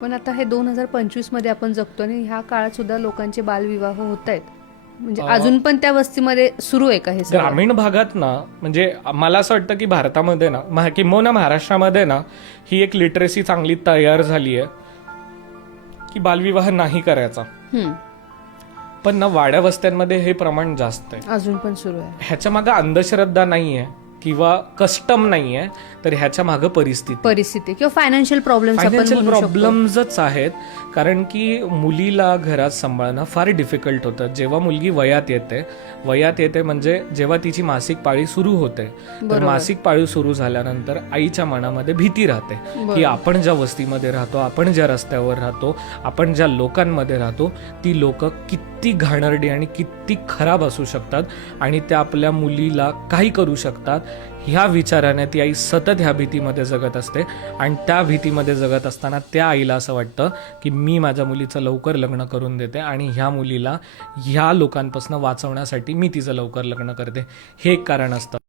पण आता हे 2025 मध्ये आपण जगतो आणि ह्या काळात सुद्धा लोकांचे बालविवाह होत आहेत. म्हणजे अजून पण त्या वस्तीमध्ये सुरू आहे का हे सगळं? ग्रामीण भागात ना, म्हणजे मला असं वाटतं की भारतामध्ये ना, किंबहुना महाराष्ट्रामध्ये ना, ही एक लिटरसी चांगली तयार झाली आहे की बालविवाह नाही करायचा. पण ना, वाड्या वस्त्यांमध्ये हे प्रमाण जास्त आहे. अजून पण सुरू आहे. ह्याच्या मागे अंधश्रद्धा नाहीये किंवा कस्टम नाहीये, तर ह्याच्या मागे परिस्थिती किंवा फायनान्शियल प्रॉब्लेम्सच आहेत. कारण की मुलीला घरात सांभाळणं फार डिफिकल्ट होतं. जेव्हा मुलगी वयात येते म्हणजे जेव्हा तिची मासिक पाळी सुरू होते, तर मासिक पाळी सुरू झाल्यानंतर आईच्या मनामध्ये भीती राहते की आपण ज्या वस्तीमध्ये राहतो, आपण ज्या रस्त्यावर राहतो, आपण ज्या लोकांमध्ये राहतो, ती लोक किती घाणेरडी आणि किती खराब असू शकतात आणि त्या आपल्या मुलीला काही करू शकतात. ह्या विचाराने ती आई सतत ह्या भीतीमध्ये जगत असते आणि त्या भीतीमध्ये जगत असताना त्या आईला असं वाटतं की मी माझ्या मुलीचं लवकर लग्न करून देते आणि ह्या मुलीला ह्या लोकांपासून वाचवण्यासाठी मी तिचं लवकर लग्न करते. हे एक कारण असतं.